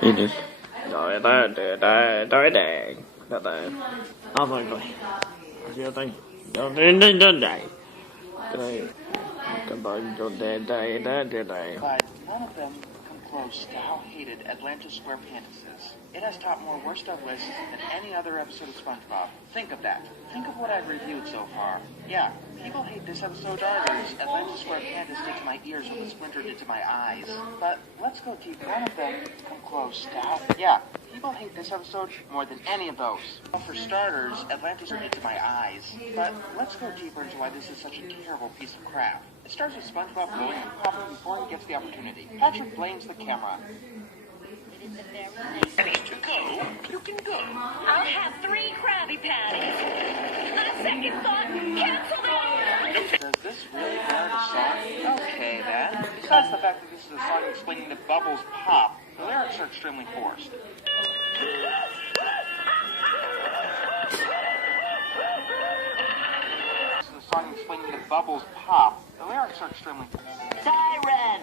He just đợi tới tới đèn tới tới thôi rồi chưa tới cho đến đây đây cho đến đây. But none of them come close to how hated Atlantis SquarePants is. It has topped more worst of lists than any other episode of SpongeBob. Think of that. Think of what I've reviewed so far. Yeah, people hate this episode starters. Atlantis SquarePants did to my ears what the Splinter did to my eyes. But let's go deep. None of them come close to how... Yeah, people hate this episode more than any of those. Well, for starters, Atlantis did to my eyes. But let's go deeper into why this is such a terrible piece of crap. It starts with SpongeBob blowing and popping before he gets the opportunity. Patrick blames the camera. To go, you can go. I'll have 3 Krabby Patties. On second thought, cancel the order. Does this really merit a song? Okay, then. Besides the fact that this is a song explaining that bubbles pop, the lyrics are extremely forced. This is a song explaining that bubbles pop. The lyrics are extremely forced. Siren!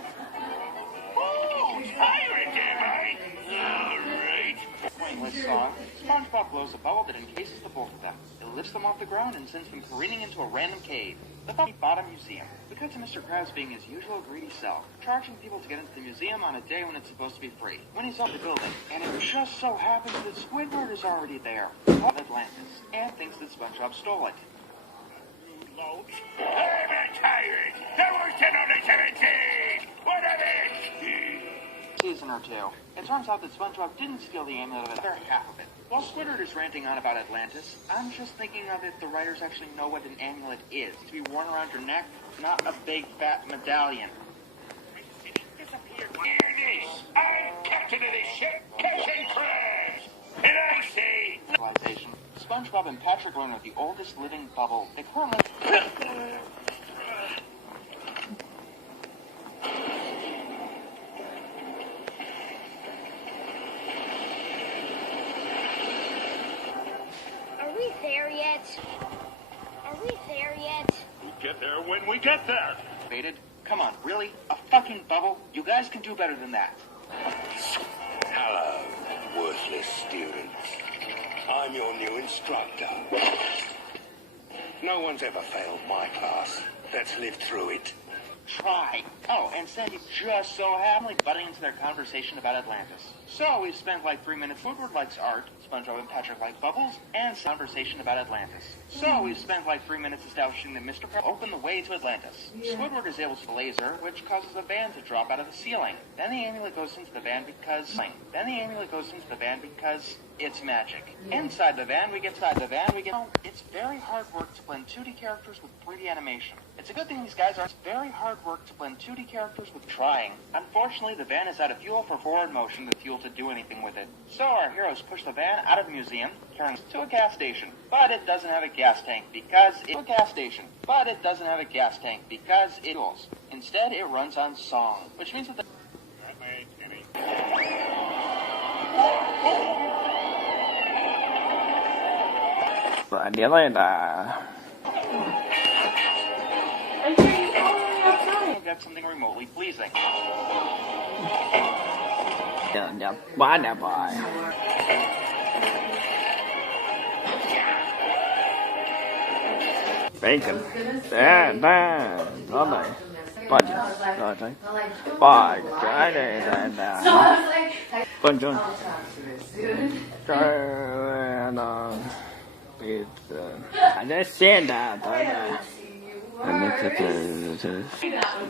Oh, pirate, am I? All right. Pointless song. SpongeBob blows a bubble that encases the both of them. It lifts them off the ground and sends them careening into a random cave. The Bottom Museum. We cut to Mr. Krabs being his usual greedy self, charging people to get into the museum on a day when it's supposed to be free. When he's off the building, and it just so happens that Squidward is already there, of Atlantis, and thinks that SpongeBob stole it. Loads. I'm a tyrant. The worst in only 17. What of it? Season or two. It turns out that SpongeBob didn't steal the amulet of it, or half of it. While Squidward is ranting on about Atlantis, I'm just thinking of if the writers actually know what an amulet is, to be worn around your neck, not a big fat medallion. It disappeared. Here it is. I'm captain of this ship, catching crabs. And I say... Civilization. SpongeBob and Patrick learn of the oldest living bubble. They currently... Are we there yet? We'll get there when we get there. Baited? Come on, really? A fucking bubble? You guys can do better than that. Hello, worthless students. I'm your new instructor. No one's ever failed my class. Let's live through it. Try. Oh, and Sandy just so happened butting into their conversation about Atlantis. So we've spent like 3 minutes. Woodward likes art, SpongeBob and Patrick like bubbles, and conversation about Atlantis. So we've spent like 3 minutes establishing that Mr. Krabs opened the way to Atlantis. Squidward is able to laser, which causes a van to drop out of the ceiling. Then the amulet goes into the van because... it's magic. Inside the van, we get... It's very hard work to blend 2D characters with 3D animation. It's a good thing these guys are... It's very hard work to blend 2D characters with trying. Unfortunately, the van is out of fuel for forward motion, the fuel to do anything with it. So our heroes push the van out of the museum, carrying it to a gas station. But it doesn't have a gas tank because it's a gas station. But it doesn't have a gas tank because it fuels. Instead, it runs on song, which means that the... Và đĩa này là get something remotely pleasing. nhập quá đẹp rồi. Bacon. Đó này. Rồi thấy. Cái này là con John. Cái nó ada seda toda.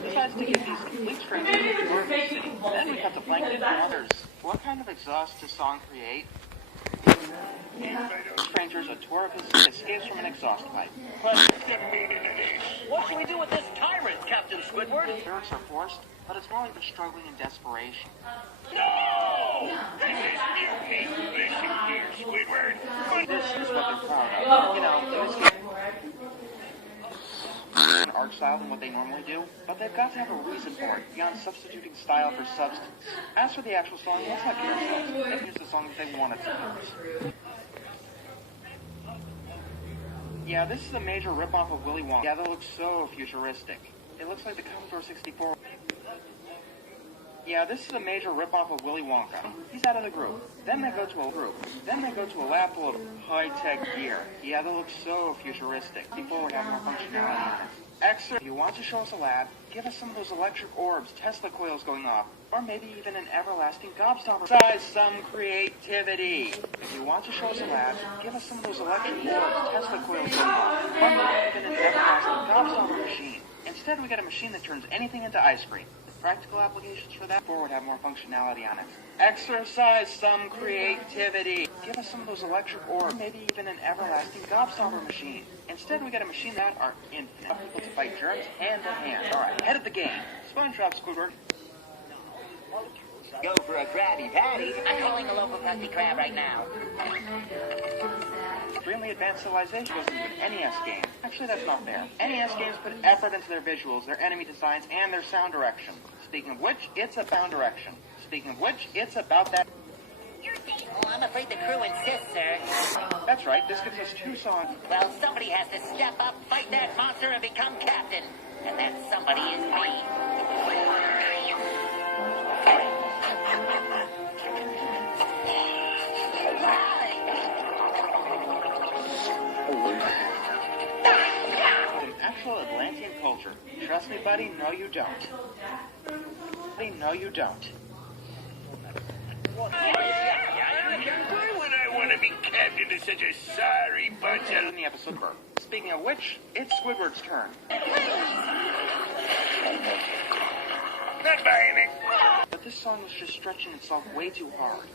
Decides to give these complete strangers a tour of the city. Then we cut to Plankton and others. What kind of exhaust does song create? Strangers a tour of his city escapes from an exhaust pipe. What should we do with this tyrant, Captain Squidward? Lyrics are forced, but it's more like they're struggling in desperation. No! This is mutiny. Listen here, Squidward. This is what they're proud of. You know, in this case, an art style than what they normally do, but they've got to have a reason for it, beyond substituting style for substance. As for the actual song, let's not get ourselves. They can use the song that they wanted to use. Yeah, this is a major ripoff of Willy Wonka. Yeah, that looks so futuristic. It looks like the Commodore 64. Yeah, this is a major ripoff of Willy Wonka. He's out of the group. Then they go to a group. Then they go to a lab full of high-tech gear. Yeah, that looks so futuristic. Before we have more functionality in it. Extra, if you want to show us a lab, give us some of those electric orbs, Tesla coils going off, or maybe even an everlasting gobstopper. Size some creativity. If you want to show us a lab, give us some of those electric orbs, Tesla coils going off, or maybe even an everlasting gobstopper machine. Instead, we get a machine that turns anything into ice cream. Practical applications for that would have more functionality on it. Exercise some creativity. Give us some of those electric orbs, maybe even an everlasting gobstopper machine. Instead, we get a machine that are infinite, able to fight germs hand to hand. All right, head of the game. SpongeBob Squidward. Go for a Krabby Patty. I'm calling a local Krusty Krab right now. Extremely advanced civilization goes into an NES game. Actually, that's not fair. NES games put effort into their visuals, their enemy designs, and their sound direction. Speaking of which, it's about sound direction. Speaking of which, it's about that. Oh, I'm afraid the crew insists, sir. That's right, this gives us 2 songs. Well, somebody has to step up, fight that monster, and become captain. And that somebody is me. Actual Atlantean culture. Trust me, buddy, no you don't. Buddy, no you don't. Why would I want to be captain of such a sorry bunch of... In the episode burp. Speaking of which, it's Squidward's turn. Not buying it. But this song is just stretching itself way too hard.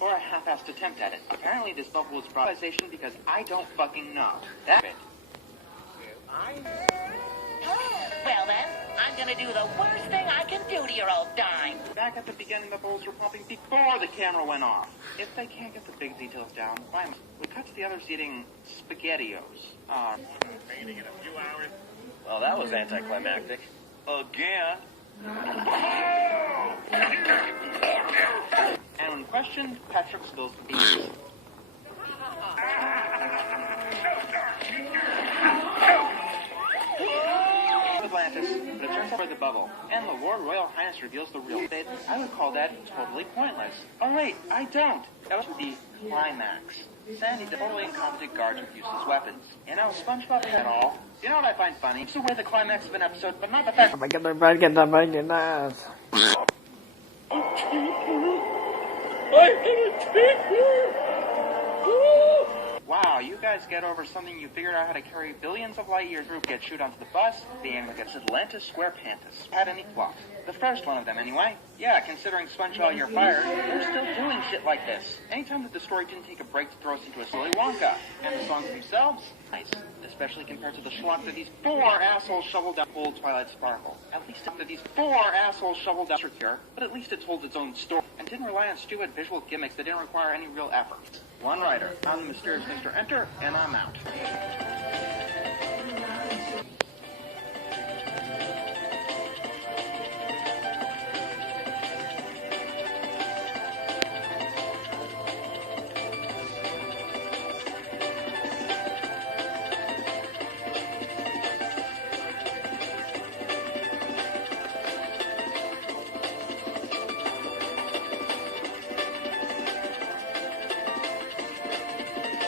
Or a half-assed attempt at it. Apparently this bubble was improvisation because I don't fucking know. That's it. Well then, I'm gonna do the worst thing I can do to your old dime. Back at the beginning, the bubbles were popping before the camera went off. If they can't get the big details down, fine. We cut to the others eating SpaghettiOs. Well, that was anticlimactic. Again. And when questioned, Patrick spills the beans. Atlantis, but it turns out by the bubble, and the Lord Royal Highness reveals the real fate. I would call that totally pointless. Oh wait, I don't. That was the climax. Sandy, the totally incompetent guards with useless weapons. You know, SpongeBob at all. You know what I find funny? It's the way the climax of an episode, but not the fact. Wow, you guys get over something you figured out how to carry billions of light years through, get chewed onto the bus, the aim gets Atlantis SquarePantis. Had any flaws? The first one of them, anyway. Yeah, considering SpongeBob you're fired, we're still doing shit like this. Anytime that the story didn't take a break to throw us into a silly Wonka. And the songs themselves, nice. Especially compared to the schlock that these 4 assholes shoveled down old Twilight Sparkle. At least that these 4 assholes shoveled down Cure, but at least it told its own story, and didn't rely on stupid visual gimmicks that didn't require any real effort. One writer, I'm the mysterious Mr. Enter, and I'm out.